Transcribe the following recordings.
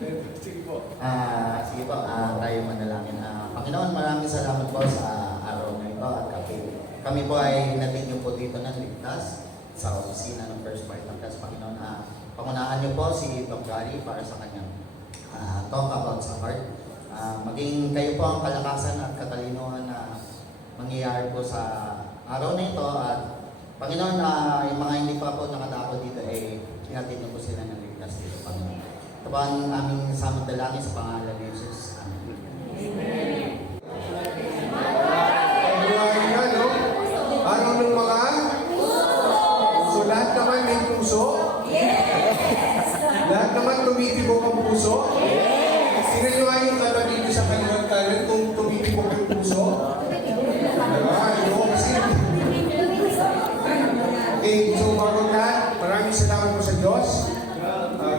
Sige po. Sige po, tayo manalangin. Panginoon, maraming salamat po sa araw na ito at kami po ay natigyo po dito ng ligtas sa opisina ng First Vital Class. Panginoon, pangunahan niyo po si Doc Gary para sa kanyang talk about sa heart. Maging kayo po ang kalakasan at katalinuhan na mangyayari po sa araw na ito at Panginoon, yung mga hindi pa po nakadako dito ay hinatid niyo po sila ng ligtas dito, Panginoon. Ito po ang aming samot dalangin sa pangalan ni Jesus. Amen. February na, no? Araw ng mga puso. Lahat naman may puso? Yes! Lahat naman tumitibok ang puso? Yes! Tingnan nyo nga yung katabi nyo sa kaliwat kanan kung tumitibok yung puso? Okay, so bago lahat, maraming salamat po sa Diyos.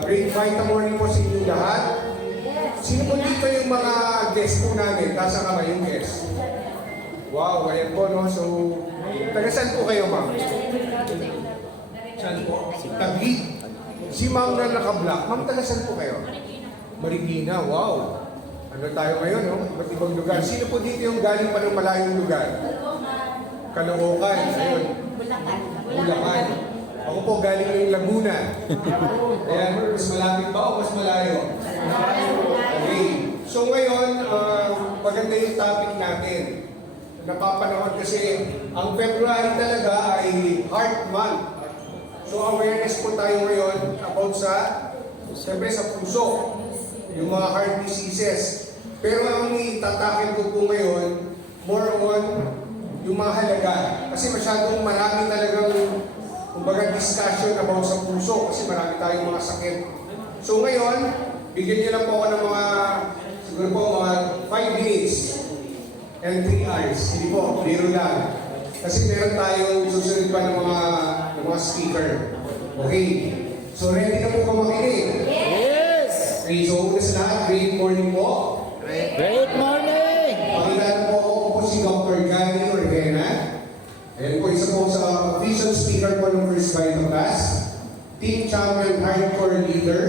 Great Vita morning po sa inyong lahat. Sino po dito yung mga guest po namin? Tasa ka ba yung guest? Wow, ayan po, no? So, taga saan po kayo, ma'am? Saan po? Taguig. Si ma'am na naka-black. Ma'am, taga saan po kayo? Marikina, wow. Ano tayo ngayon, no? Iba't ibang lugar. Sino po dito yung galing pa ng malayong lugar? Caloocan. Ayun. Bulacan. Ako po galing ng Laguna. Ayan, mas malapit ba o mas malayo? Okay. So ngayon, maganda yung topic natin. Napapanahon kasi ang February talaga ay Heart Month. So awareness po tayo ngayon about siyempre sa puso, yung mga heart diseases. Pero ang itatakil ko po ngayon, more on yung mga halaga. Kasi masyadong marami talagang kumbaga discussion about sa puso kasi marami tayong mga sakit. So ngayon, bigyan niyo lang po ako ng mga, siguro po mga 5 minutes and 3 hours. Hindi po, biro lang. Kasi meron tayong susunod pa ng mga speaker. Okay. So ready na po ka makinig? Yes! Okay, so una sa lahat, great morning po. Great morning! Pakilala po ako si Dr. Gary Orgena. Ayan po, isa po sa official speaker po ng First Vital Class. Team Champion Hardcore Leader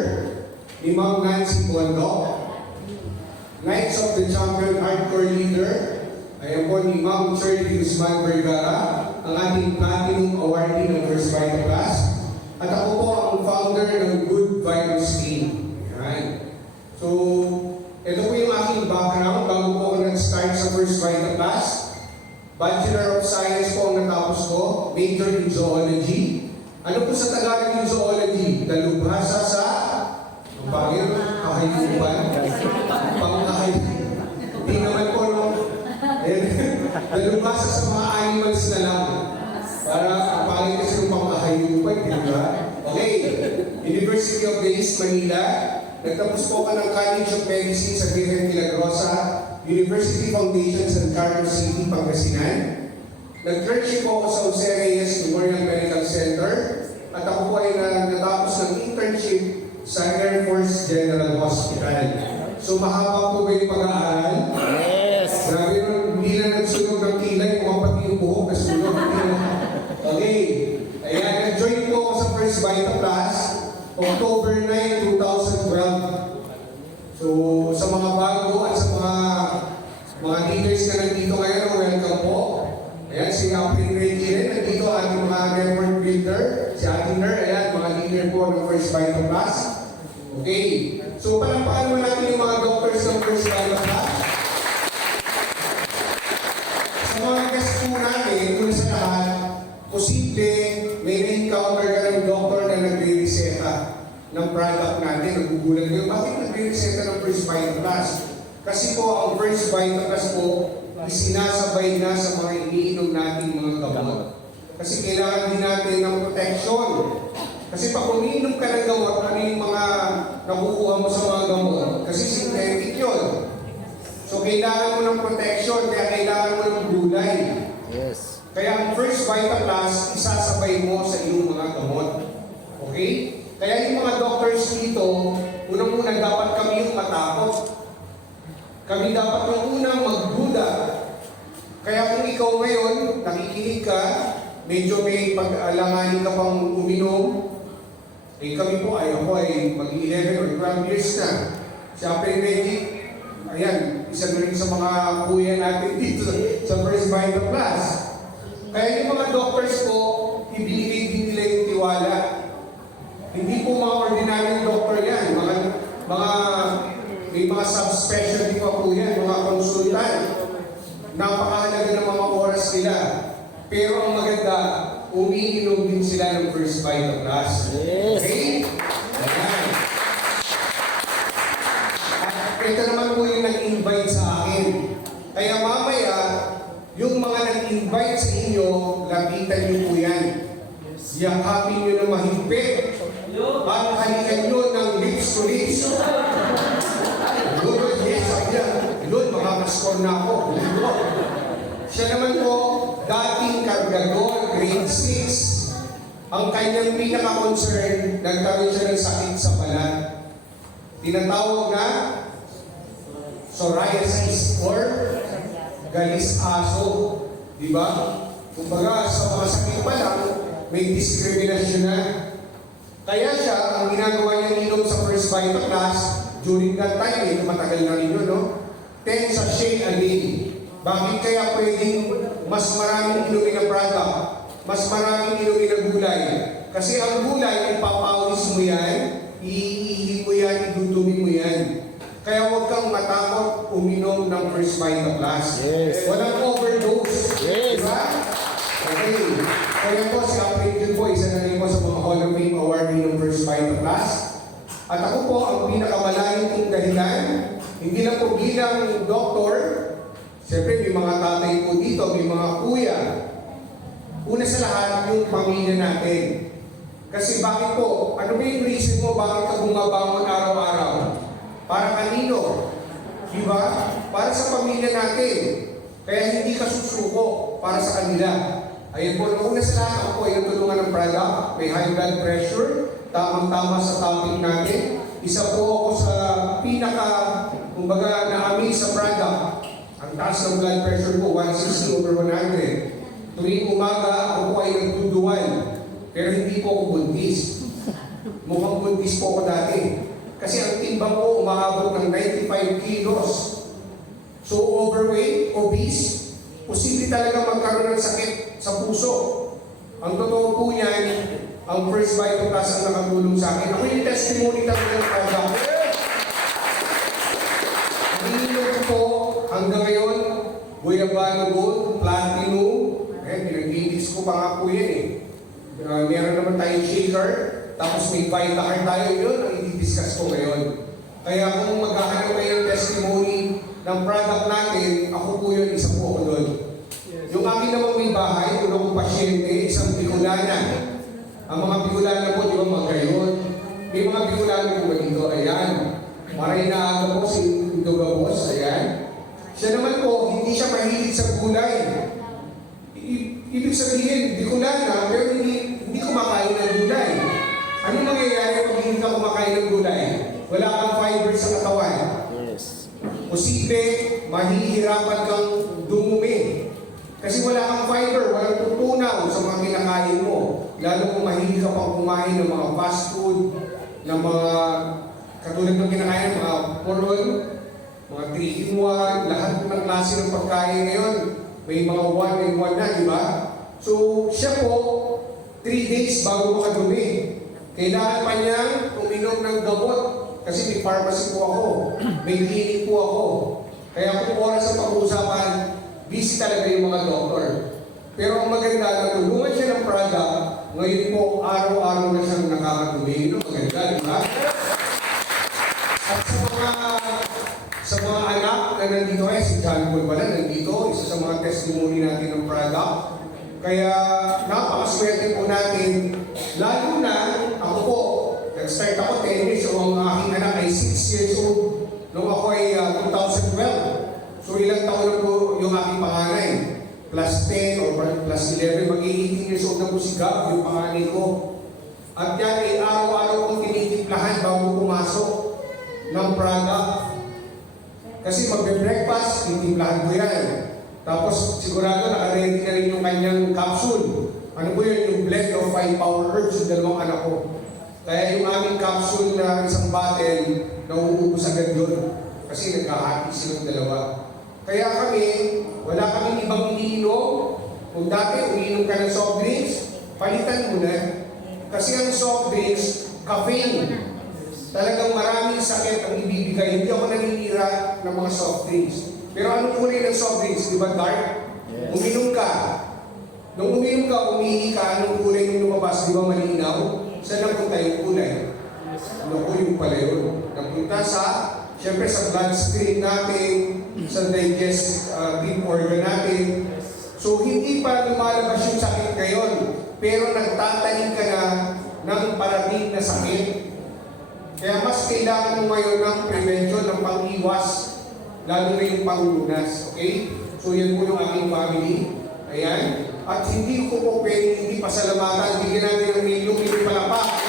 ni Ma'am Nancy Buando. Knights of the Champion Hardcore Leader. Ayan po ni Ma'am Shirley Guzman Vergara, ang ating Platinum Awardee ng First Vital Class. At ako po ang founder ng Good Vibes Team. Ayan. So, ito po yung aking background bago po ako nag-start sa First Vital Class. Bachelor of Science po ang natapos ko, major in Zoology. Ano po sa Tagalog yung Zoology? Dalubhasa sa ang bagay, kahayupan. Pangkahayupan. Hindi naman po, no? Dalubhasa sa mga animals na lang. Para ang bagay kasi ng pangkahayupan, di ba? Okay. University of the East Manila. Nagtapos po ka ng College of Medicine sa Virgen Milagrosa, University Foundation San Carlos City, Pangasinan. Nag-clerkship po ako sa Jose Reyes Memorial Medical Center at ako po ay natapos ng internship sa Air Force General Hospital. So mahaba po ba yung pag-aaral? Yes! Grabe nun, hindi na nagsunog ng kilay, kung pati yung buhok, nasunog. Okay. Ayan, nag-join po ako sa First Vital Class October 9, 2012. So, sa mga bago at sa mga leaders na nandito ngayon, welcome po. Ayan, si April Reggie rin, nandito ating mga network builder, si Atiner, ayan, mga leader po ng First Vital Class. Okay. So, palampakan mo natin yung mga doctors ng First Vital Class. Sa mga guests po natin, kung sa lahat, posible may na-encounter ka ng doctor na nagre-reseta ng product natin. Nagugulat kayo, bakit nagre-reseta ng First Vital Class? Kasi po, ang First Vital Class po, isinasabay na sa mga iniinom natin mga gamot. Kasi kailangan din natin ng protection. Kasi pag umiinom ka ng gamot, ano yung mga nakukuha mo sa mga gamot? Kasi synthetic yun. So kailangan mo ng protection, kaya kailangan mo ng gulay. Yes! Kaya ang First Vital Class, isasabay mo sa iyong mga gamot. Okay? Kaya yung mga doctors dito, unang-una dapat kami yung matakot. Kami dapat yung unang magduda. Kaya kung ikaw ngayon, nakikinig ka, medyo may pag-alanganin ka pang uminom, eh kami po ay ako ay mag-11 or 12 years na. Si Apre Reggie, ayan, isa na rin sa mga kuya natin dito sa First Vital Plus. Kaya yung mga doctors ko, ibinigay din nila yung tiwala. Hindi po mga ordinaryong doktor yan. May mga subspecialty pa po yan, mga konsultan. Napakahalaga ng mga oras nila. Pero ang maganda, umiinom din sila ng First Vital Plus. Yes. Okay? Ayan. At ito naman po yung nag-invite sa akin. Kaya mamaya, yung mga nag-invite sa inyo, lapitan niyo po yan. Yakapin niyo ng mahigpit. At halikan niyo ng lips to lips. Lord, yes, sabi niya. Lord, makakaskor na ako. Siya naman po, dating kargador, grade 6. Ang kanyang pinaka-concern, nagkaroon siya ng sakit sa balat. Tinatawag na psoriasis or galis-aso. Diba? Kumbaga, sa mga sakit pa lang, may diskriminasyon na. Kaya siya, ang ginagawa niya inom sa First Vital Plus, during that time, matagal na rin yun, no? 10 sachet a day. Bakit kaya pwedeng mas maraming inumin na product? Mas maraming inumin na gulay? Kasi ang gulay, ipapawis mo yan, iihi mo yan, idudumi mo yan. Kaya huwag kang matakot uminom ng First Vital Plus. Yes. Walang overdose. Yes. Diba? Okay. Kaya po si Apre po, isa na rin po sa mga Hall of Fame awardee ng First Vital Plus. At ako po, ang pinakamalaking kong dahilan, hindi lang po bilang doktor, siyempre may mga tatay po dito, may mga kuya. Una sa lahat, yung pamilya natin. Kasi bakit po? Ano ba yung reason mo bakit ka bumabangon araw-araw? Para kanino? Diba? Para sa pamilya natin. Kaya hindi ka susuko para sa kanila. Ayun po, una sa lahat ako po yung tulungan ng product. May high blood pressure, tamang-tama sa topic natin. Isa po ako sa kumbaga, na-amaze sa product. Ang taas ng blood pressure ko, 160/100. Tuwing umaga, ako po ay nagduduwan. Pero hindi po ako buntis. Mukhang buntis po ako dati. Kasi ang timbang ko umaabot ng 95 kilos. So overweight, obese, posible talaga magkaroon ng sakit sa puso. Ang totoo po niyan, ang First Vital Plus ang nakatulong sa akin. Ako yung testimony talaga ng product. Ininom ko po hanggang ngayon, Guayabano Gold, Platinum, pinag-mix ko pa nga po yan eh. Meron naman tayong shaker, tapos may Vitacar tayo, yun ang i-discuss ko ngayon. Kaya kung maghahanap kayo ng testimony ng product natin, ako po yun, isa po ako doon. Yung akin naman may bahay, unang kong pasyente, isang Bicolana. Ang mga Bicolana po, di ba mga gayon? May mga Bicolana po ba dito? Ayan. Maray na aga po si Dogabos, ayan. Siya naman po, hindi siya mahilig sa gulay. Ibig sabihin, Bicolana, pero hindi kumakain ng gulay. Ano mangyayari pag hindi ka kumakain ng gulay? Wala kang fiber sa katawan. Yes. Posible, mahihirapan kang dumumi. Kasi wala kang fiber, walang tutunaw sa mga kinakain mo. Lalo kung mahilig ka pang kumain ng mga fast food, ng mga katulad ng kinakain, mga porol, mga 3-in-1, lahat ng klase ng pagkain ngayon, may mga 1-in-1 na, di ba? So, siya po, 3 days bago makadumi. Kailangan pa niyang uminom ng gamot kasi may pharmacy po ako, may clinic po ako. Kaya kung oras sa pag-uusapan, busy talaga yung mga doktor. Pero ang maganda, natulungan siya ng product, ngayon po, araw-araw na siyang nakakadumi. Yun ang maganda, di ba? At sa mga anak na nandito, si John Paul pala nandito, isa sa mga testimony natin ng product. Kaya napakaswerte po natin, lalo na ako po, nag-start ako 10 years, so ang aking anak ay 6 years old nung ako ay 2012. So ilang taon na po yung aking panganay? Plus 10 or plus 11, mag-18 years old na po si Gab, yung panganay ko. At yan ay araw-araw kong tinitimplahan bago pumasok ng product. Kasi magbe-breakfast, titimplahan ko yan. Tapos sigurado naka-ready na rin yung kanyang capsule. Ano po yun? Yung blend of 5 power herbs yung dalawang anak ko. Kaya yung aming capsule na isang bottle, nauubos agad yun. Kasi nagkahati silang dalawa. Kaya kami, wala kaming ibang iniinom. Kung dati umiinom ka ng soft drinks, palitan mo na. Kasi ang soft drinks, caffeine. Talagang maraming sakit ang ibibigay. Hindi ako naninira ng mga soft drinks. Pero anong kulay ng soft drinks? Di ba dark? Yes. Uminom ka. Nung uminom ka, umihi ka, anong kulay nung lumabas? Di ba malinaw? Saan napunta yung kulay? Naku, yung pala yun. Napunta sa, syempre sa bloodstream natin, sa digestive organ natin. So, hindi pa lumalabas yung sakit ngayon, pero nagtatanim ka na ng parating na sakit. Kaya mas kailangan mo ngayon ng prevention, ng pang-iwas, lalo na yung panglunas. Okay? So, yan po yung aking family. Ayan. At hindi ko po pwede, hindi pasalamatan, bigyan natin ng milyon, hindi palapa.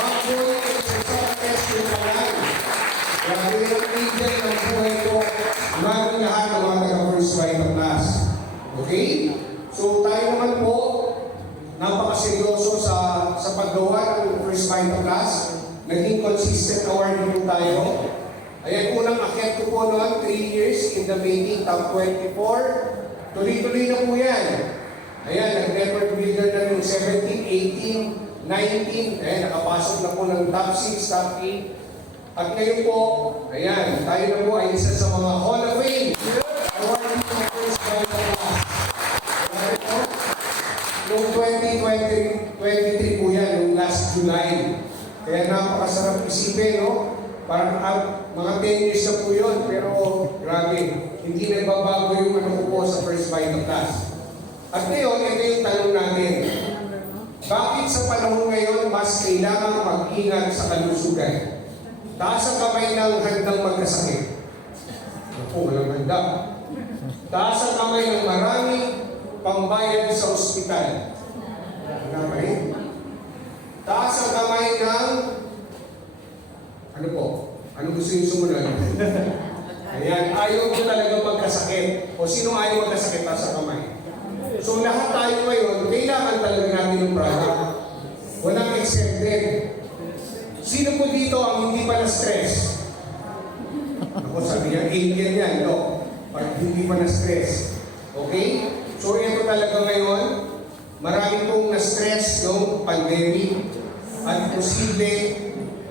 One point exercise yung kalan. Grabe ang tigil ng buhay ko. Maraming lahat ng mga taga-First Vital Class. Okay? So tayo naman po, napakaseryoso sa paggawa ng First Vital Class. Naging consistent award po tayo. Ayan, unang akyat ko po noon, 3 years in the making, top 24. Tuloy-tuloy na po yan. Ayan, nag-network builder na yung 17, 18, 19. Ayan, nakapasok na po ng top 6, top 8. At ngayon po, ayan, tayo na po ay isa sa mga Hall of Fame. Awarding ng First Vital Class. Noong 2023 po yan, noong last July. Kaya napakasarap isipin, no? Parang mga 10 years na po yun, pero grabe, hindi nagbabago yung ano ko po sa First Vital Class. At ngayon, ito yung tanong natin. Bakit sa panahon ngayon mas kailangan mag-ingat sa kalusugan? Taas ang kamay ng handang magkasakit. Ako, walang handa. Taas ang kamay ng maraming pambayad sa ospital. Wala pa rin. Taas ang kamay ng ano po? Ano gusto yung sumunod? Ayan, ayaw ko talaga magkasakit. O sino ayaw magkasakit? Taas ang kamay. So lahat tayo ngayon, kailangan talaga natin ng product. Walang exempted. Sino po dito ang hindi pa na-stress? Ako sabi niya, alien yan, no? Pag hindi pa na-stress. Okay? So ito talaga ngayon, marami pong na-stress noong pandemic. At posible,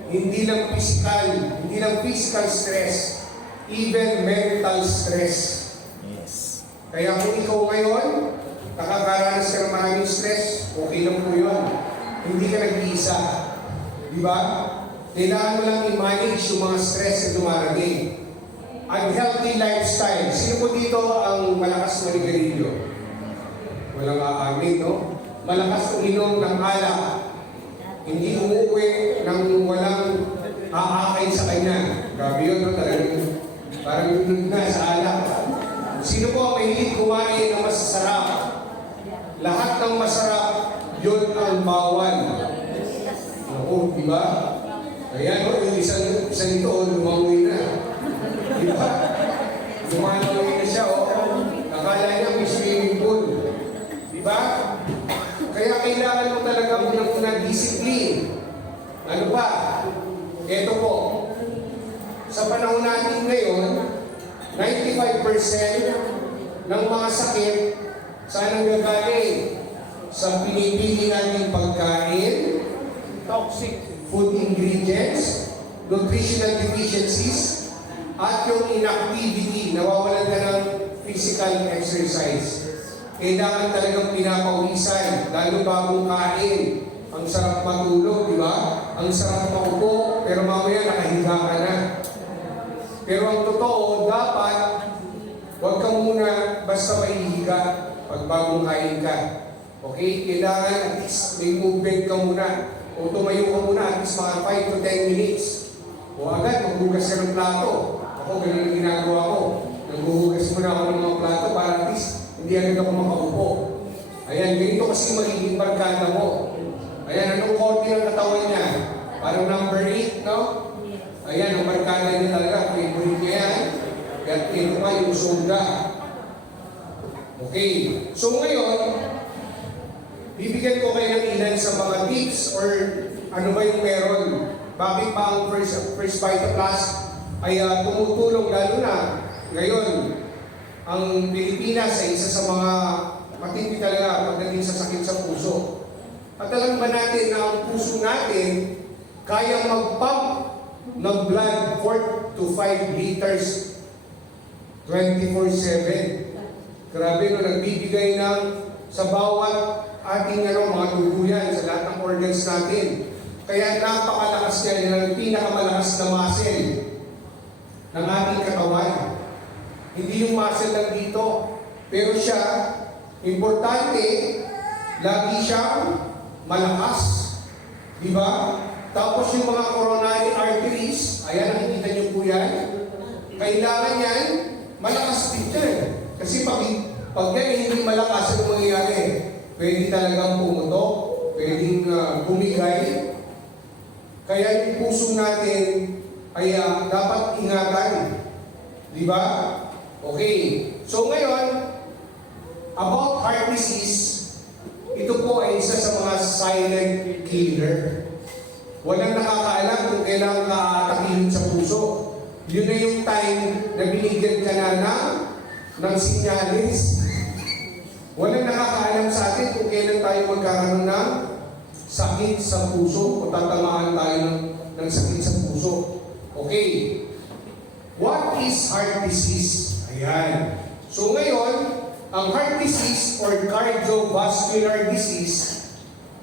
hindi lang physical stress, even mental stress. Yes. Kaya kung ikaw ngayon, nakakaranas ka ng maraming stress, okay lang po yun. Hindi ka nag-iisa. Di ba? Kailangan mo lang i-manage yung mga stress na dumarating. Unhealthy lifestyle. Sino po dito ang malakas manigarilyo? Walang aamin, no? Malakas uminom ng alak. Hindi umuwi ng walang aakay sa kanya. Grabe yun, no? Parang yun na sa alak. Sino po ang mahilig kumain ng masasarap? Lahat ng masarap, yun ang bawal. Oo, di ba? Ayan, no? Yung isang ito, lumangoy na. Di ba? Lumangoy na siya, oh. Akala niya may swimming pool. Di ba? Kaya kailangan mo talaga muna discipline. Ano ba? Ito po. Sa panahon natin ngayon, 95% ng mga sakit saan ang gagaling? Sa pinipili nating pagkain, toxic food ingredients, nutritional deficiencies, at yung inactivity, nawawalan ka ng physical exercise. Kailangan talagang pinapawisan, lalo bagong kain. Ang sarap matulog, di ba? Ang sarap maupo, pero mamaya nakahiga ka na. Pero ang totoo, dapat huwag ka muna basta maihiga pag bagong kain ka. Okay? Kailangan at least may movement ka muna. O tumayo ka muna at least mga 5 to 10 minutes. O agad, maghugas ka ng plato. Ako, ganun ang ginagawa ko. Naghuhugas muna ako ng mga plato para at least hindi agad ako makaupo. Ayan, ganito kasi magiging barkada mo. Ayan, anong konti ng katawan niya? Parang number 8, no? Ayan, ang barkada niya talaga, favorite niya yan. Kaya ito pa yung soda. Okay, so ngayon, bibigyan ko kayo ng ilan sa mga tips or ano ba yung meron Bakit ba ang First Vita Plus ay tumutulong lalo na ngayon ang Pilipinas ay isa sa mga matindi talaga pagdating sa sakit sa puso. At alam ba natin na ang puso natin kaya mag-pump ng blood 4 to 5 liters 24/7. Grabe no, nagbibigay ng sa bawat ating mga tuluyan sa lahat ng organs natin. Kaya napakalakas niya, yan ang pinakamalakas na muscle ng ating katawan. Hindi yung muscle lang dito, pero siya, importante, lagi siyang malakas. Di ba? Tapos yung mga coronary arteries, ayan, nakikita niyo po yan, kailangan yan, malakas din yan. Kasi pag yan hindi malakas, ano mangyayari? Pwede talagang pumutok, pwedeng bumigay. Kaya yung puso natin ay dapat ingatan. Di ba? Okay. So ngayon, about heart disease, ito po ay isa sa mga silent killer. Walang nakakaalam kung kailangan ka aatakihin sa puso. Yun na yung time na binigyan ka na ng sinyalis. Walang nakakaalam sa atin kung kailan tayo magkakaroon ng sakit sa puso o tatamaan tayo ng sakit sa puso. Okay. What is heart disease? Ayan. So ngayon, ang heart disease or cardiovascular disease,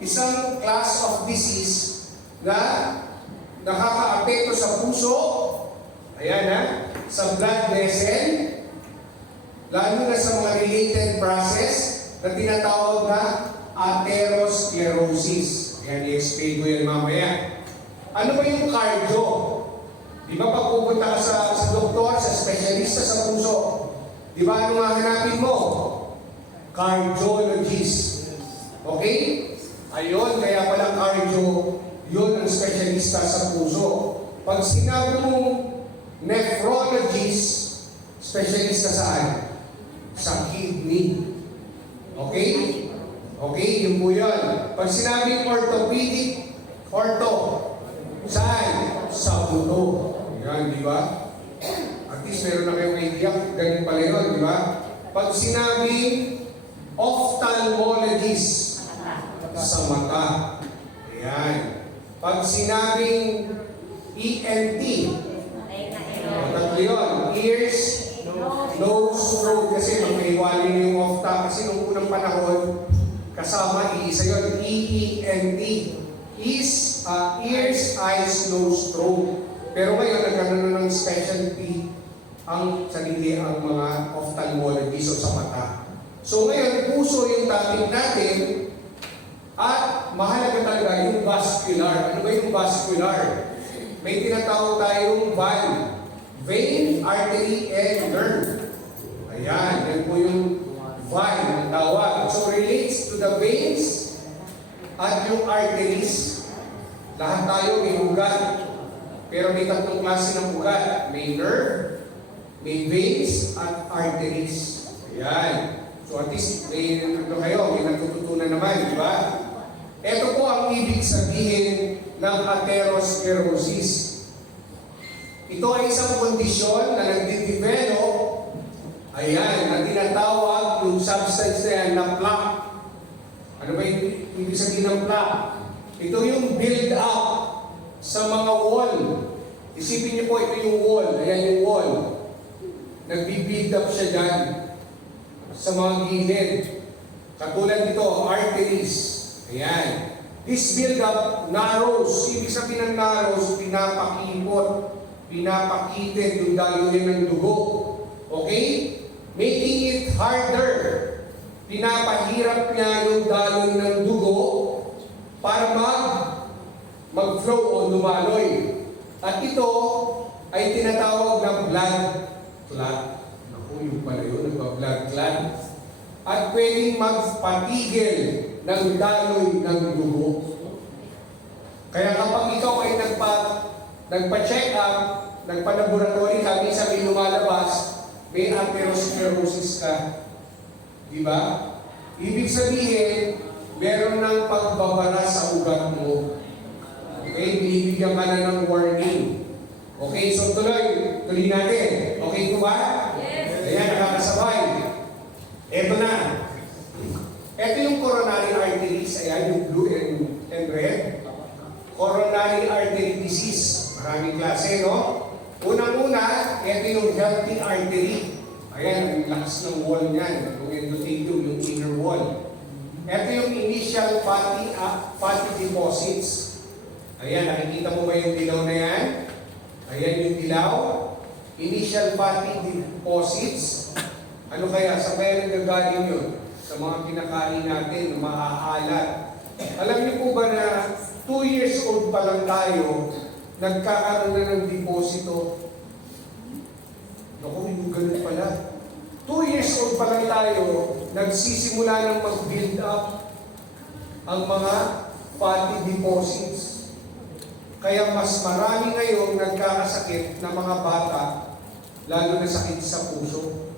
isang class of disease na nakakaapekto sa puso, ayan sa blood vessel, lalo na sa mga related process na tinatawag na atherosclerosis. Ayan, i-explain ko yan mamaya. Ano ba yung cardio? Di ba pag pupunta ka sa doktor, sa specialista sa puso, di ba ano nga hanapin mo? Cardiologist. Okay? Ayun, kaya pala cardio, yun ang specialista sa puso. Pag sinabi mong nephrologist, specialista saan? Sa kidney. Okay? Okay, yun po yun. Pag sinabing orthopedic, ortho, saan? Sa buto. Yan, di ba? At least meron na kayong idea, ganun pala yun, di ba? Pag sinabing ophthalmologist, sa mata. Ayan. Pag sinabing ENT, tatlo yun, ears, nose, throat, kasi magkaiwalin yung ophtha. Kasi nung unang panahon, kasama iisa yun, EENT. Ears, eyes, nose, throat. Pero ngayon, nagkaroon na ng specialty ang sarili ang mga ophthalmologist o sa mata. So ngayon, puso yung topic natin at mahalaga talaga yung vascular. Ano ba yung vascular? May tinatawag tayong valve. Vein, artery, and nerve. Ayan, yan po yung valve ang tawag. So relates to the veins at yung arteries. Lahat tayo may ugat. Pero may tatlong klase ng ugat. May nerve, may veins, at arteries. Ayan. So at least may natututunan naman, di ba? Ito po ang ibig sabihin ng atherosclerosis. Ito ay isang kondisyon na nagde-develop, ayan, na tinatawag yung substance na yan na plaque. Ano ba yung ibig sabihin ng plaque? Ito yung build-up sa mga wall. Isipin niyo po, ito yung wall. Ayan yung wall. Nagbi-build up siya dyan sa mga gilid. Katulad nito, arteries. Ayan. This build-up narrows. Ibig sabihin ng narrows, pinapakipot. Pinapakitid yung daloy ng dugo. Okay? Making it harder. Pinapahirap niya yung daloy ng dugo para mag-flow o lumaloy. At ito ay tinatawag na blood clot. Naku, yung pala yun, nagpa-blood clot. At pwedeng magpatigil ng daloy ng dugo. Kaya kapag ikaw ay nagpa-check up, nagpa-laboratory ka, minsan may lumalabas, may atherosclerosis ka. Diba? Ibig sabihin, meron ng pagbabara sa ugat mo. Okay, binibigyan ka na ng warning. Okay, so tuloy natin. Okay po ba? Yes. Ayan, nakakasabay. Ito na. Ito yung coronary arteries. Ayan, yung blue and red. Coronary artery disease. Maraming klase, no? Unang-una, ito yung healthy artery. Ayan, ang lakas ng wall niyan. Yung endothelium, yung inner wall. Ito yung initial fatty deposits. Ayan, nakikita mo ba yung dilaw na yan? Ayan yung dilaw. Initial fatty deposits. Ano kaya? Sa kaya nagagaling yun? Sa mga kinakain natin, maaalat. Alam niyo po ba na 2 years old pa lang tayo, nagkakaroon na ng deposito? Naku, yung ganun pala. 2 years old pa lang tayo, nagsisimula ng mag-build up ang mga fatty deposits. Kaya mas marami ngayong nagkakasakit na mga bata, lalo na sakit sa puso.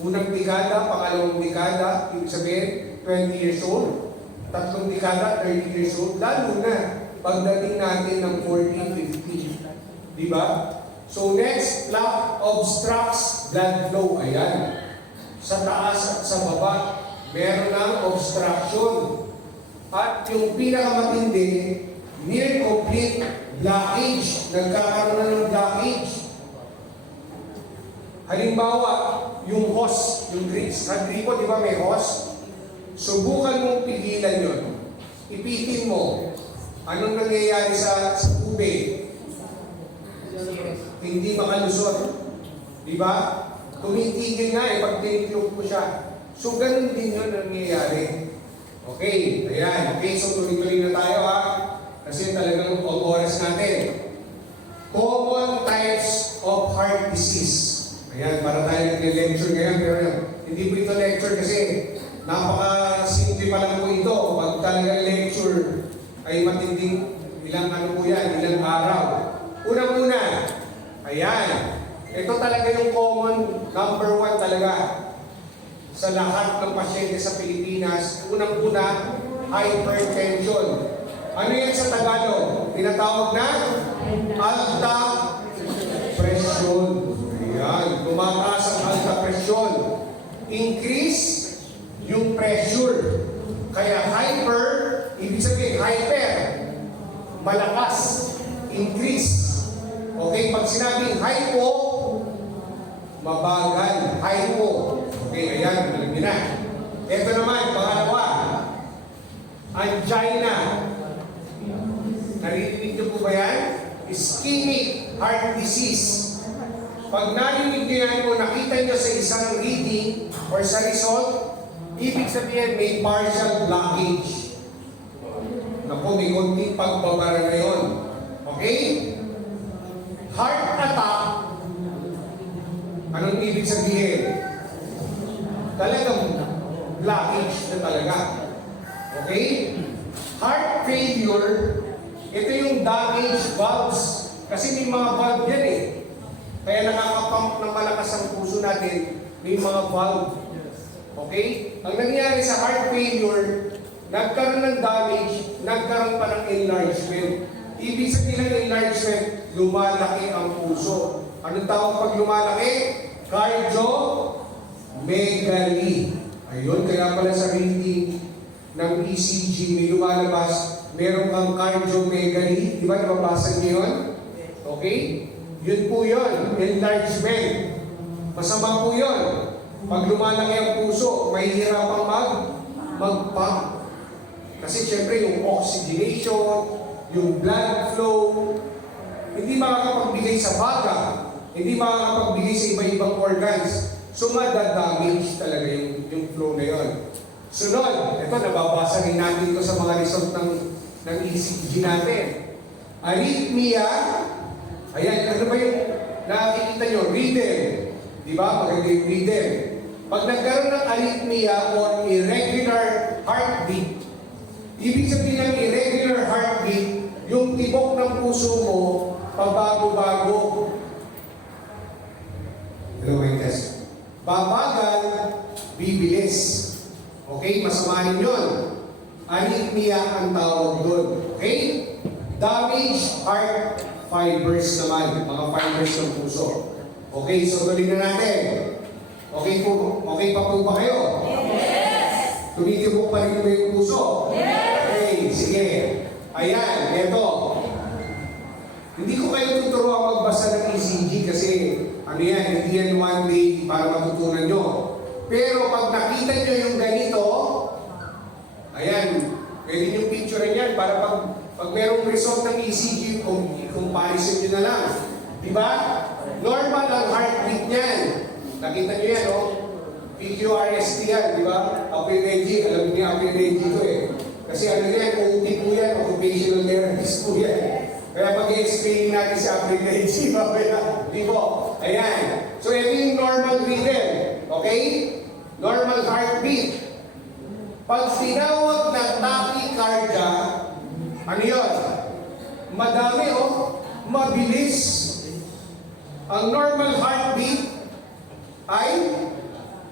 Unang dekada, pangalawang dekada, ibig sabihin, 20 years old. Tatlong dekada, 30 years old. Lalo na pagdating natin ng 40, 50. Di ba? So next, plaque obstructs blood flow. Ayan. Sa taas at sa baba, meron ng obstruction. At yung pinakamatindi, near complete blockage. Nagkakaroon na ng blockage. Halimbawa, yung hose, yung sa gripo, di ba may hose? Subukan mong pigilan yun. Ipitin mo. Anong nangyayari sa tubig? Hindi makalusot. Di ba? Tumitigil nga pag tiniklop mo siya. So, ganun din yun ang nangyayari. Okay, ayan. Okay, so tuloy-tuloy na tayo ha. Kasi talagang ang oras natin. Common types of heart disease. Ayan, para tayo nag-lecture ngayon. Pero hindi po ito lecture kasi napaka-simple pa lang po ito. Pag talagang lecture ay matinding ilang ano po yan, ilang araw. Unang-una, ayan. Ito talaga yung common number 1 talaga sa lahat ng pasyente sa Pilipinas. Unang-una, hypertension. Ano yan sa Tagalog? Tinatawag na alta presyon. Ayan, tumataas ang alta presyon. Increase yung pressure. Kaya hyper, ibig sabihin hyper, malakas, increase. Okay, pag sinabing hypo, mabagal, hypo. Okay, ayan, alam niyo na. Ito naman, pangalawa, angina. Narinig niyo po ba yan? Ischemic heart disease. Pag narinig niyo yan o nakita niyo sa isang reading or sa result, ibig sabihin may partial blockage. Naku, may konting pagbabara na yun. Okay? Heart attack, anong ibig sabihin? Talagang blockage na talaga. Okay? Heart failure, ito yung damaged valves. Kasi may mga valve yan eh. Kaya nakakapump ng malakas ang puso natin, may mga valve. Okay? Ang nangyari sa heart failure, nagkaroon ng damage, nagkaroon pa ng enlargement. Ibig sabihin ng enlargement, lumalaki ang puso. Anong tawag pag lumalaki? Cardiomegaly. Ayun, kaya pala sa reading ng ECG may lumalabas, meron kang cardiomegaly. Di ba nababasa niyo yun? Okay? Yun po yun, enlargement. Masama po yun. Pag lumalaki ang puso, may hirapang mag-pump. Kasi syempre yung oxygenation, yung blood flow, hindi makakapagbigay sa baga, hindi makakapagbigay sa iba-ibang organs. So madadamage talaga yung flow na yun. Sunod, ito nababasa rin natin ito sa mga result ng ECG natin. Arrhythmia, ayan, ano ba yung nakikita nyo? Rhythm. Di ba? Maganda yung rhythm. Pag nagkaroon ng arrhythmia or irregular heartbeat, ibig sabihin ng irregular heartbeat, yung tibok ng puso mo, pabago-bago. Hello, my test. Babagal, bibilis. Okay, masamahin yun. Arrhythmia ang tawag doon. Okay? Damaged heart fibers naman, mga fibers ng puso. Okay, so tuloy na natin. Okay pa po ba kayo? Yes! Tumitibok pa rin ba yung puso? Yes! Okay, sige. Ayan, eto. Hindi ko kayo tuturuan magbasa ng ECG kasi ano yan, hindi yan one day para matutunan nyo. Pero pag nakita nyo yung ganito, ayan, pwede nyo picture yan para pag merong result ng ECG, comparison nyo na lang. Diba? Normal ang heartbeat niyan. Nakita nyo yan, oh. PQRST yan, di ba? Apelegy, alam niyo apelegy ito eh. Kasi ano yan, OT po yan, occupational therapist po yan. Kaya pag-i-explain natin sa apelegy, mamaya, di po. Ayan. So, ito yung normal rhythm. Okay? Normal heartbeat. Pag tinawag na tachycardia, ano yun? Madami, oh. Mabilis. Ang normal heartbeat ay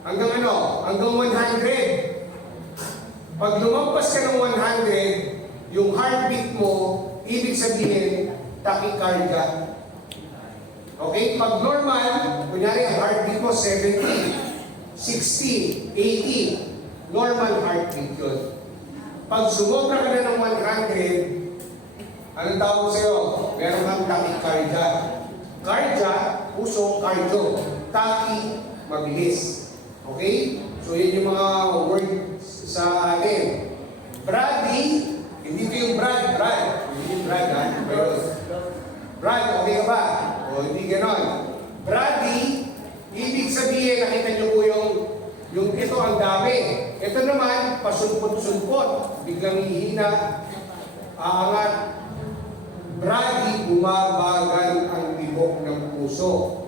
hanggang ano? Hanggang 100. Pag lumampas ka ng 100, yung heartbeat mo, ibig sabihin, tachycardia. Okay? Pag normal, kunyari ang heartbeat mo 70, 60, 80, normal heartbeat yun. Pag sumobra ka na ng 100, anong tawag sa'yo? Meron kang tachycardia. Cardia, puso, cardio. Tachy, mabilis. Okay? So, yun yung mga words sa atin. Brady, hindi ko yung Brad. Hindi yung Brad, ha? Pero, Brad, okay ka ba? O, hindi ganon. Brady, ibig sabihin, nakita nyo po yung ito ang dami. Ito naman, pasumpot-sumpot. Biglang hihina, aangat. Brady, bumabagal ang tibok ng puso.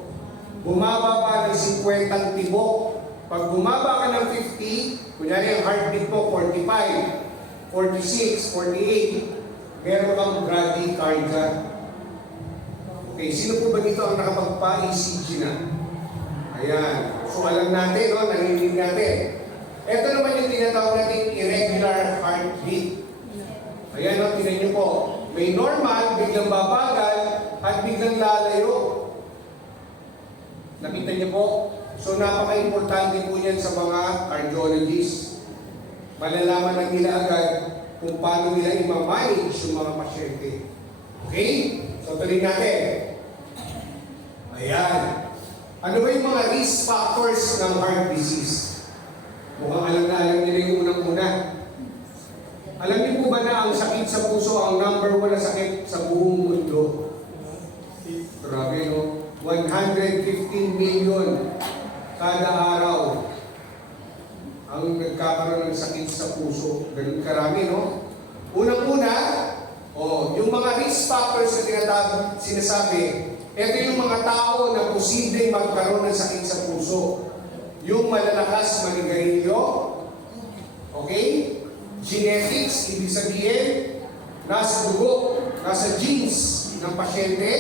Bumababa ng 50 ang tibok. Pag bumaba ka ng 50, kunyari ang heartbeat mo 45, 46, 48, meron kang bradycardia. Okay, sino po ba dito ang nakapagpa-ECG na? Ayan. So alam natin, no? Narinig natin. Ito naman yung tinatawag natin irregular heartbeat. Ayan, no? Tingnan nyo po. May normal, biglang babagal, at biglang lalayo. Nakita niyo po? So napaka-importante po yan sa mga cardiologists. Malalaman na nila agad kung paano nila i-manage yung mga pasyente. Okay? So tuloy natin. Ayan. Ano ba yung mga risk factors ng heart disease? Mukhang alam na alam nila yung unang-una. Alam niyo po ba na ang sakit sa puso ang number 1 na sakit sa buong mundo? Grabe, no? 115 million kada araw ang nagkakaroon ng sakit sa puso. Ganun karami, no? Unang-una, yung mga risk factors na sinasabi, ito yung mga tao na posibleng magkaroon ng sakit sa puso. Yung malalakas manigarilyo, okay? Genetics, ibig sabihin, nasa dugo, nasa genes ng pasyente.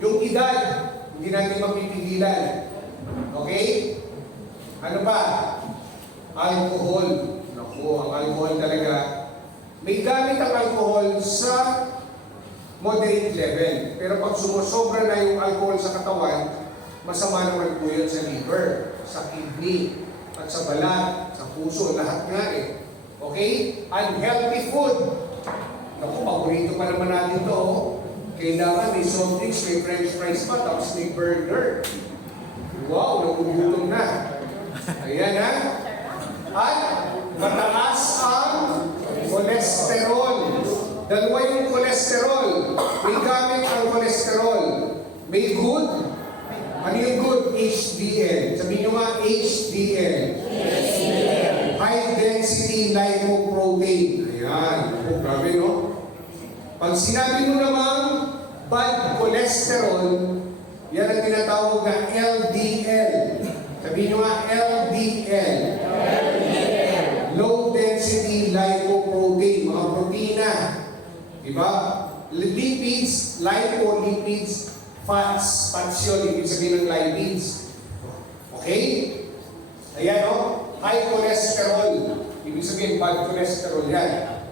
Yung edad, hindi natin mapipigilan. Okay? Ano pa? Alcohol. Naku, ang alcohol talaga. May gamit ang alcohol sa moderate level. Pero pag sumusobra na yung alcohol sa katawan, masama naman po yun sa liver, sa kidney, at sa balat, sa puso, lahat nga eh. Okay? Unhealthy food. Naku, paborito pa naman natin to. Kailangan may soft drinks, may french fries pa, tapos may burger. Wow, nagugutom na. Ayan ha. At mataas ang cholesterol. Dalawa yung cholesterol. May gamit ang cholesterol. May good. Ano yung good? HDL. Sabihin nyo nga, HDL. High density lipoprotein. Ayan. Oh, grabe, no? Pag sinabi mo namang bad cholesterol, yan ang tinatawag na LDL. Sabihin nyo nga, LDL. Low density lipoprotein. Mga protina. Diba? Lipids, lipolipids, fats. Fats yun, ibig sabihin ng lipids. Okay? Ayan, no? High cholesterol. Ibig sabihin, bad cholesterol yan.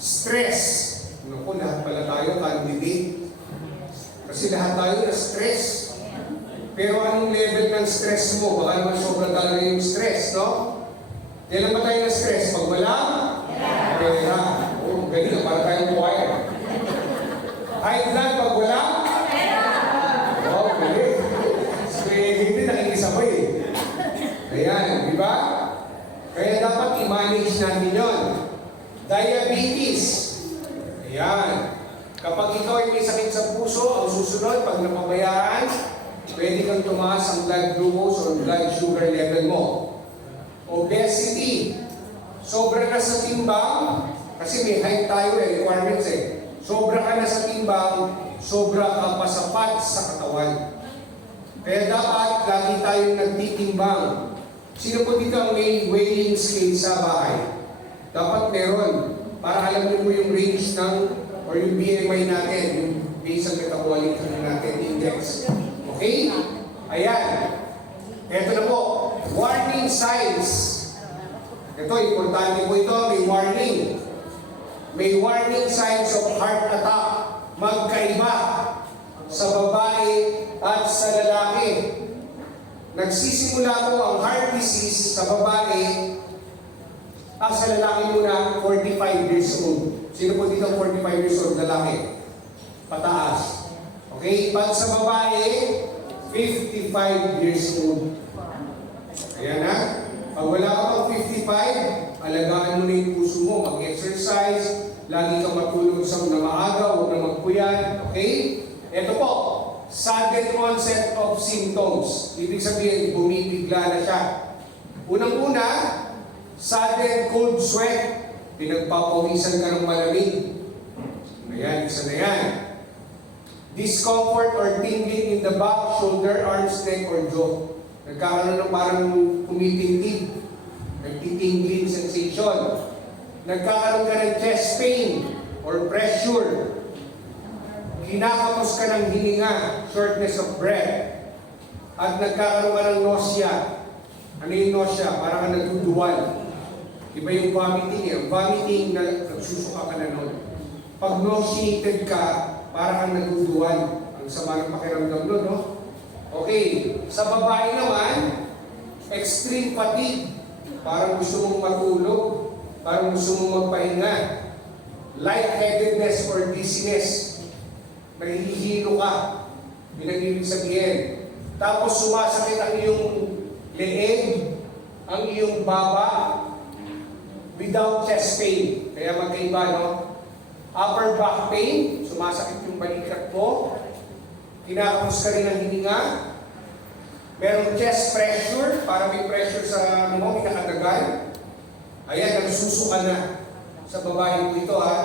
Stress. Naku, lahat pala tayo candidate. Kasi lahat tayo na-stress. Pero anong level ng stress mo? Baka naman sobrang talaga yung stress, no? Kailan ba tayo na-stress? Pag wala? Pera. Oh, ganyan, para tayong choir. High blood pag wala? Oh, galing. So, hindi nakikisabay. Ayan, di ba? Kaya dapat i-manage natin yun. Diabetes. Ayan. Kapag ikaw ay may sakit sa puso, ang susunod, pag napabayaan, pwede kang tumaas ang blood glucose o blood sugar level mo. Obesity. Sobra ka sa timbang, kasi may height tayo requirements Sobra ka na sa timbang, sobra ka pa sapat sa katawan. Kaya dapat lagi tayong nagtitimbang. Sino po dito ang may weighing scale sa bahay? Dapat meron. Para alam mo yung range ng or yung BMI natin, yung basal metabolic natin index. Okay? Ayan. Ito na po. Warning signs. Ito, importante po ito. May warning. May warning signs of heart attack. Magkaiba sa babae at sa lalaki. Nagsisimula po ang heart disease sa babae sa lalaki muna 45 years old. Sino po dito 45 years old lalaki? Pataas. Okay? Pag sa babae, 55 years old. Ayan na. Pag wala ka pang 55, alagaan mo na yung puso mo. Mag-exercise, lagi kang matulog sa na maaga, huwag na magpuyat. Okay? Ito po, sudden onset of symptoms. Ibig sabihin, bumibigla na siya. Unang-una, sudden cold sweat. Pinagpapawisan ka ng malamig. Ayan, isa na yan. Discomfort or tingling in the back, shoulder, arms, neck, or jaw. Nagkakaroon ng parang kumitintig. Nagtitingling sensation. Nagkakaroon ka ng chest pain or pressure. Kinakapos ka ng hininga, shortness of breath. At nagkakaroon ka ng nausea. Ano yung nausea? Parang ka naduduwal. Iba yung vomiting vomiting na nagsusuka ka na nun. Pag nauseated ka, parang kang naduduwal. Ang sama ng pakiramdam nun, no? Okay. Sa babae naman, extreme fatigue. Parang gusto mong matulog. Parang gusto mong magpahinga. Lightheadedness or dizziness. Nahihilo ka. Pinag-ibig sabihin. Tapos sumasakit ang iyong leeg, ang iyong baba, without chest pain. Kaya magkaiba, no? Upper back pain, sumasakit yung balikat mo. Kinakapos ka rin ang hininga. Merong chest pressure, para may pressure sa ano mo, pinakadagan. Ayan, nagsusuka na. Sa babae po ito, ha?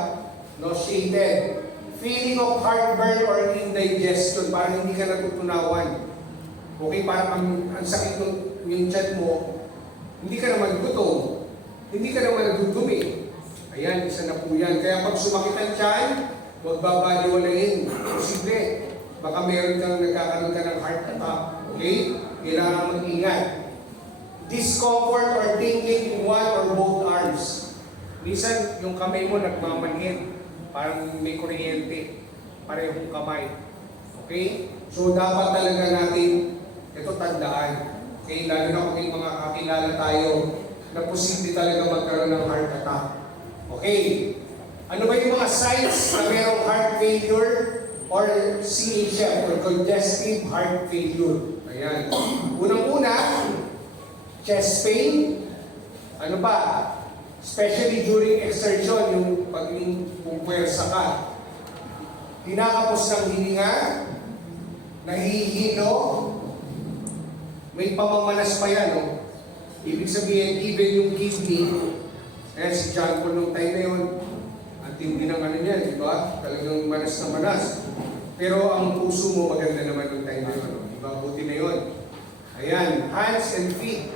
Nauseated. Feeling of heartburn or indigestion, parang hindi ka natutunawan. Okay, parang ang sakit yung tiyan mo, hindi ka naman gutom. Hindi ka naman nagdudumi. Ayan, isa na po yan. Kaya pag sumakit ang tiyan, huwag babaliwalain. Posible. Baka meron kang nagkakaroon ka ng heart attack. Okay? Kailangan mag-ingat. Discomfort or tingling in one or both arms. Minsan, yung kamay mo nagmamanhid. Parang may kuryente. Parehong kamay. Okay? So, dapat talaga natin ito tandaan. Okay? Lalo na kung may mga kakilala tayo na posible talaga magkaroon ng heart attack. Okay. Ano ba yung mga signs na mayroong heart failure or CHF or congestive heart failure? Ayan. Unang-una, chest pain. Ano ba? Especially during exertion, yung pag-puwersa ka. Kinakapos ng hininga, nahihilo, may pamamanas pa yan, no? Ibig sabihin, even yung kidney, si John Paul nung time na yun, ang tindi ng ano niyan, di ba? Talagang manas na manas. Pero ang puso mo maganda naman nung time na yun, no? Di ba? Buti na yun. Ayan, hands and feet.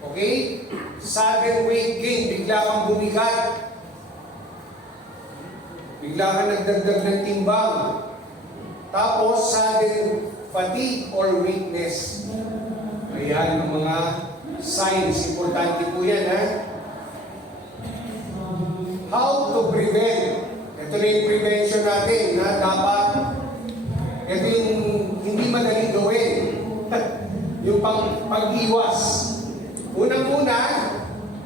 Okay? Sudden weight gain, bigla kang bumigat. Bigla kang nagdagdag ng timbang. Tapos, sudden fatigue or weakness. Ayan ang mga signs. Importante po yan, ha? How to prevent. Ito na yung prevention natin na dapat, ito yung hindi madaling gawin. Yung pag-iwas. Unang-una,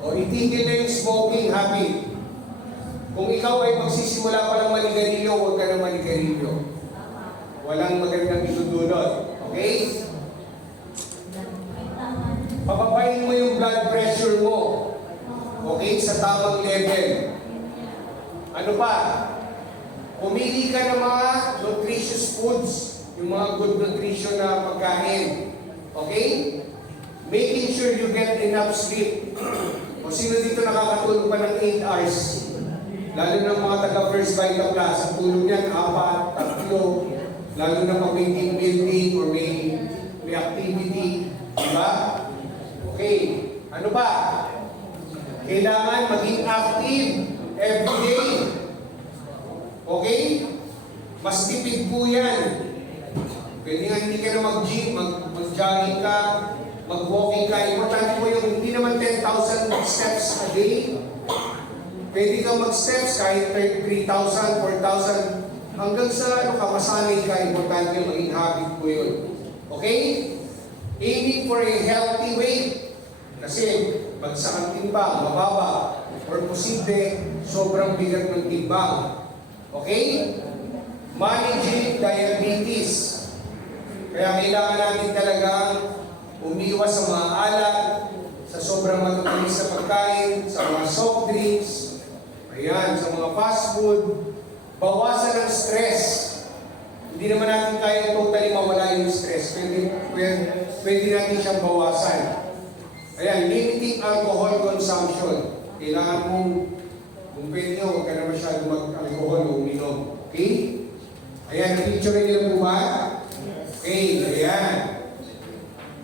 itigil na yung smoking habit. Kung ikaw ay magsisimula pa lang manigarilyo, huwag ka na manigarilyo. Walang magandang itudulot. Okay? Pababayin mo yung blood pressure mo. Okay? Sa tamang level. Ano pa? Pumili ka ng mga nutritious foods. Yung mga good nutrition na pagkain. Okay? Making sure you get enough sleep. O sino dito nakakatulog pa ng 8 hours? Lalo na mga taga-First Vita Plus, ang tulog niyan, 4, 3, lalo na pag may team building or may activity. Diba? Okay. Ano ba? Kailangan maging active every day. Okay? Mas tipid po yan. Pwede nga hindi ka na mag-gym, mag-jogging ka, mag-walking ka. Importante po yung hindi naman 10,000 steps a day. Pwede kang mag-steps kahit 3,000, 4,000. Hanggang sa masanay ka, importante yung maging habit po yun. Okay? Aiming for a healthy weight. Kasi bagsak ang timbang, mababa. Or posible, sobrang bigat ng timbang. Okay? Managing diabetes. Kaya kailangan natin talagang umiwas sa mga alat, sa sobrang matatamis na pagkain, sa mga soft drinks, ayan, sa mga fast food. Bawasan ang stress. Hindi naman natin kaya totally mawala yung stress. Pwede natin siyang bawasan. Ayan, limiting alcohol consumption. Kailangan mong, kung pwede nyo, huwag ka na masyado mag-alcohol o uminom. Okay? Ayan, picture niyo po ba? Okay, ayan.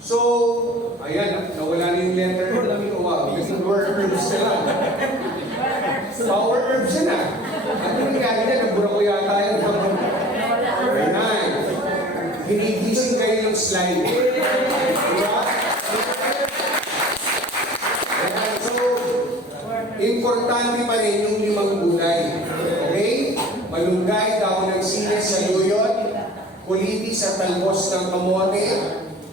So, ayan, nawala na yung letter. Wow, naging word herbs na lang. Power herbs yan ah. Ano nangyari na? Nabura ko yata yun. Ayan. Hinigising kayo yung slide. Diba? Ayan, so, importante pa rin yung 5 gulay. Okay? Malunggay, dahon ng sili, saluyot, kulitis at talbos ng kamote.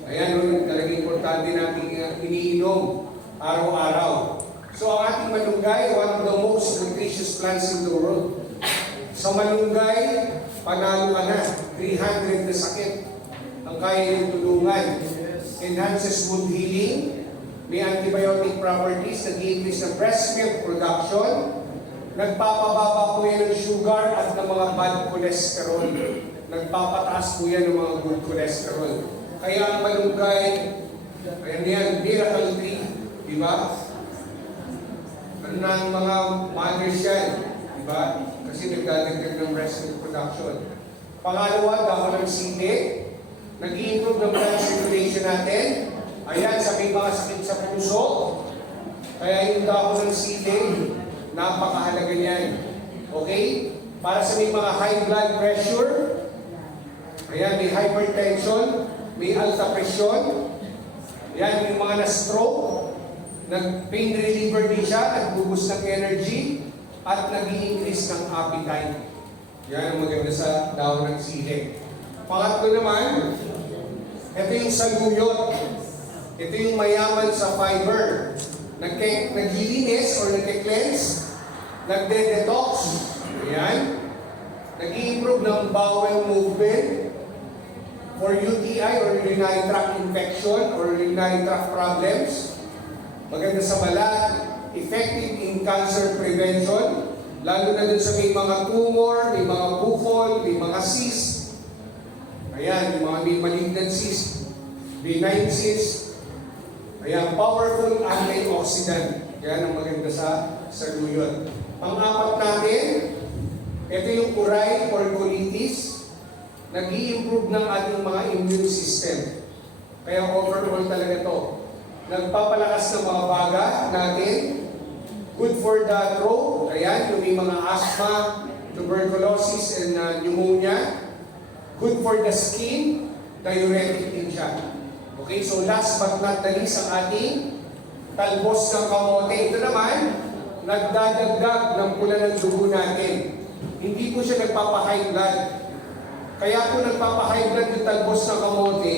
Ayan, yun talaga importante natin iniinom araw-araw. So ang ating malunggay, one of the most nutritious plants in the world. Sa malunggay, panalo ka na. 300 na sakit ang kaya niyong tulungan. Enhances wound healing, may antibiotic properties, nag-i-increase ng breast milk production, nagpapababa po yan ng sugar at ng mga bad cholesterol. Nagpapataas po yan ng mga good cholesterol. Kaya ang malunggay, ayan yan, miracle tree, di ba? Ano na ang mga mothers yan, di ba? Kasi nagdadagdag ng breast milk production. Pangalawa, dahon ng sili, nag-i-improve ng blood circulation natin. Ayan, sa may mga sakit sa puso. Kaya yung dahon ng sili, napakahalaga niyan. Okay? Para sa may mga high blood pressure, ayan, may hypertension, may alta presyon, ayan, yung mga na-stroke, nag-pain reliever din siya, nagbubus ng energy, at nag-i-increase ng appetite. Yan ang maganda sa dahon ng sili. Pangatlo naman, ito yung saluyot. Ito yung mayaman sa fiber. Naglilinis or nagke-cleanse, nagde-detox. Ayan. Nag-i-improve ng bowel movement for UTI or urinary tract infection or urinary tract problems. Maganda sa balat, effective in cancer prevention, lalo na dun sa may mga tumor, may mga bukol, may mga cyst. Ayan, yung mga may malignant cyst, benign cyst. Ayan, powerful antioxidant. Yan ang maganda sa saluyot. Pang-apat natin, ito yung uray or colitis. Nag-i-improve ng ating mga immune system. Kaya overall talaga to. Nagpapalakas ng mga baga natin. Good for the throat. Ayan, yung may mga asthma, tuberculosis, and pneumonia. Good for the skin. Diuretic din siya. Okay, so last but not the least, ang ating talbos ng kamote. Ito naman, nagdadagdag ng pula ng dugo natin. hindi po siya nagpapa-high blood. Kaya po nagpapa-high blood yung talbos ng kamote,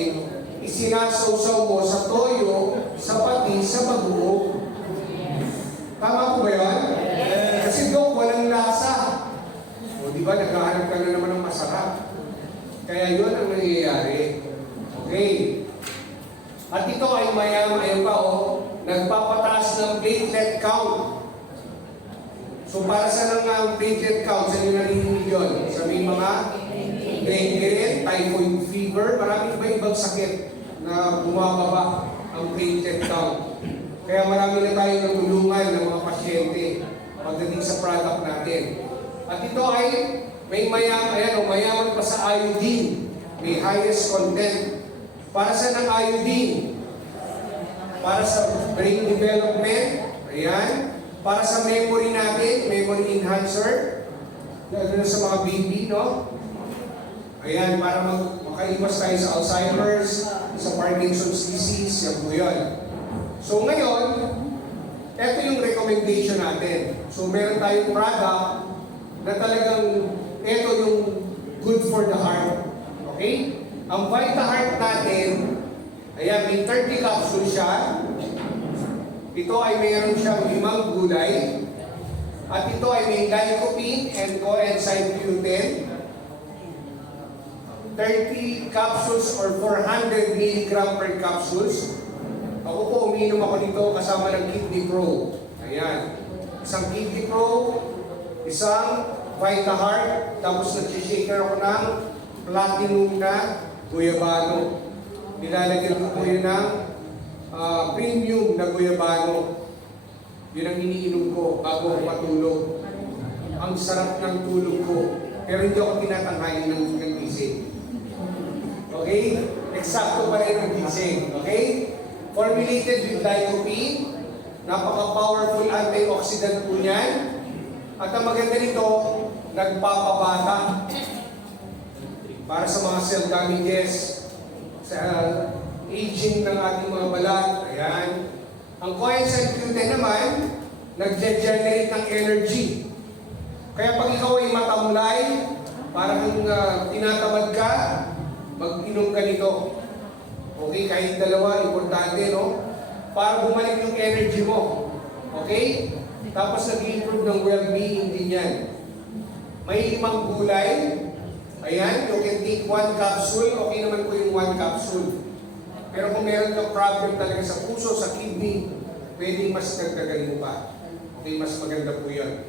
isinasawsaw mo sa toyo, sa pati, sa bagoong. Tama po ba yun? Kasi Dok, walang lasa. O di ba, naghahanap ka na naman ng masarap. Kaya yun ang nangyayari. Okay. At ito ay ayun pa nagpapataas ng platelet count. So para sa ang platelet count, sa inyo narinig yun? Sa may mga gangrene, typhoid fever, maraming iba-ibang sakit na bumababa ang platelet count. Kaya marami na tayong natulungan ng mga pasyente pagdating sa product natin. At ito ay mayaman pa sa iodine. May highest content. Para sa ng iodine? Para sa brain development. Ayan. Para sa memory natin, memory enhancer. Lalo na sa mga baby, no? Ayan, para makaiwas tayo sa Alzheimer's, sa Parkinson's disease, yan po yun. So ngayon, ito yung recommendation natin. So meron tayong product na talagang ito yung good for the heart. Okay? Ang Vita Heart natin, ayan, may 30 capsules siya. Ito ay mayroon siyang 5 gulay. At ito ay may lycopene and coenzyme Q10. 30 capsules or 400 mg per capsules. Ako po, umiinom ako nito kasama ng Kidney Pro. Ayan. Isang Kidney Pro, isang Vita Heart, tapos nag-shaker ako ng platinum na guyabano. Nilalagyan ko po yun ng premium na guyabano. Yun ang iniinom ko bago ako matulog. Ang sarap ng tulog ko. Pero hindi ako tinatanghayin ng gising. Okay? Eksakto pa rin ang gising. Okay? Formulated with lycopene. Napaka-powerful antioxidant po niyan. At ang maganda nito, nagpapabata. Para sa mga cell damages, sa aging ng ating mga balat. Ayan. Ang coenzyme Q10 naman, nag-generate ng energy. Kaya pag ikaw ay matamlay, parang tinatamad ka, mag-inom ka nito. Okay, kahit dalawa, importante, no? Para bumalik yung energy mo. Okay? Tapos nag-improve ng well-being din yan. May 5 gulay. Ayan, you can take 1 capsule. Okay naman po yung 1 capsule. Pero kung meron kang problem talaga sa puso, sa kidney, pwedeng mas nagdagaling mo pa. Okay, mas maganda po yun.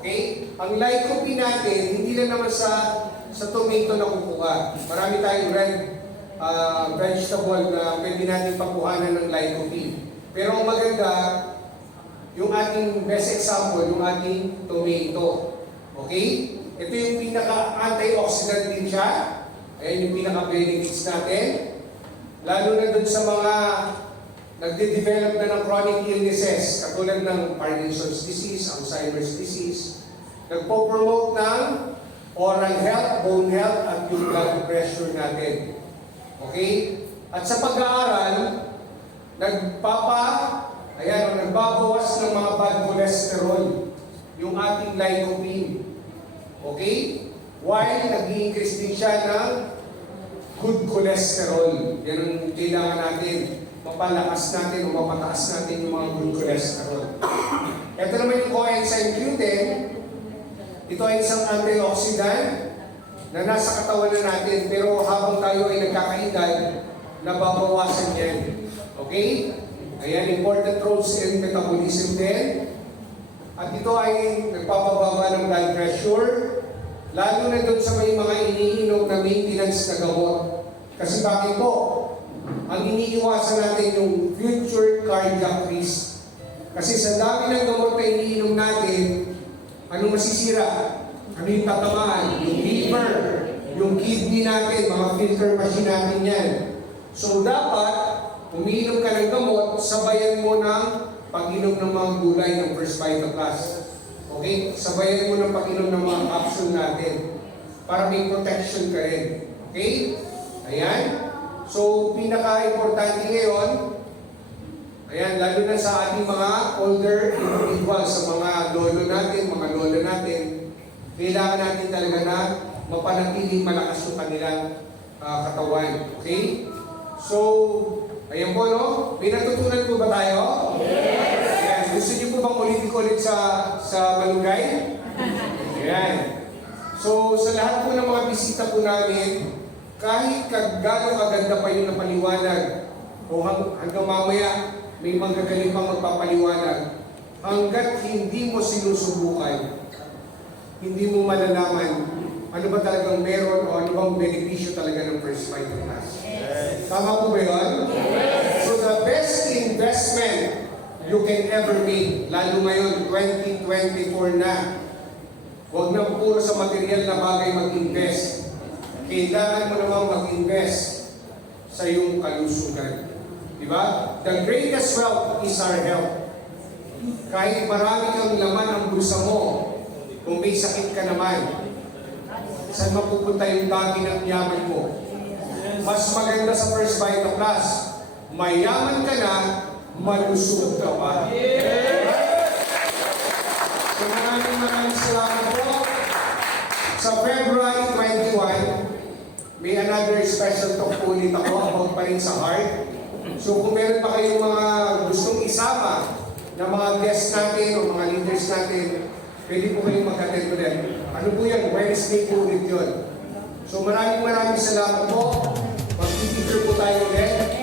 Okay? Ang lycopene natin, hindi lang naman sa tomato na kukuha. Marami tayong red vegetable na pwede natin pakuhanan ng lycopene. Pero ang maganda, yung ating best example, yung ating tomato. Okay? Ito yung pinaka-antioxidant din siya. Ayan yung pinaka-benefits natin. Lalo na dun sa mga nagde-develop na ng chronic illnesses, katulad ng Parkinson's disease, Alzheimer's disease. Nagpo-promote ng oral health, bone health, at yung blood pressure natin. Okay? At sa pag-aaral, nagbabawas ng mga bad cholesterol yung ating lycopene. Okay? While nag-i-increase din siya ng good cholesterol. Yan ang kailangan natin. Mapalakas natin o mapataas natin yung mga good cholesterol. Ito naman yung coenzyme Q10. Ito ay isang antioxidant na nasa katawan na natin, pero habang tayo ay nagkakaedad, nababawasan yan. Okay? Ayan, important roles in metabolism din. At ito ay nagpapababa ng blood pressure, lalo na doon sa may mga iniinom na maintenance na gamot. Kasi bakit po? Ang iniiwasan natin yung future cardiac risk. Kasi sa dami ng gamot na iniinom natin, ano masisira? Ano yung tatamaan? Yung liver, yung kidney natin, mga filter machine natin yan. So dapat, umiinom ka ng gamot, sabayan mo ng pag-inom ng mga gulay ng First Vita Plus. Okay? Sabayan mo ng pag-inom ng mga capsule natin para may protection ka rin. Okay? Ayan. So, pinaka-importante ngayon, ayan, lalo na sa ating mga older individuals, sa mga lolo natin, mga lola natin, kailangan natin talaga na mapanatiling malakas yung kanilang katawan. Okay? So, ayan po, no? May natutunan po ba tayo? Yes! Gusto niyo po bang ulit sa malunggay? Ayan. So, sa lahat po ng mga bisita po namin, kahit gano'ng kaganda pa yung napaliwanag, o hanggang mamaya may magagaling pang magpapaliwanag, hanggat hindi mo sinusubukan, hindi mo malalaman ano ba talagang meron o ano bang benepisyo talaga ng First Vital Class. Tama po ba yun? So the best investment you can ever make, lalo ngayon, 2024 na, huwag na puro sa material na bagay mag-invest. Kailangan mo namang mag-invest sa iyong kalusugan. Diba? The greatest wealth is our health. Kahit marami kang laman ang bulsa mo, kung may sakit ka naman, saan mapupunta yung dami ng yaman mo? Mas maganda sa First Vital Class, mayaman ka na, malusog ka pa. So maraming salamat po. Sa February 21, may another special talk po ulit ako about pa rin sa heart. So kung meron pa kayong mga gustong isama na mga guests natin o mga leaders natin, pwede po kayong mag-attend ulit. Ano po yan? Wednesday po ulit yun. So maraming salamat po. Mag-picture po tayo ulit.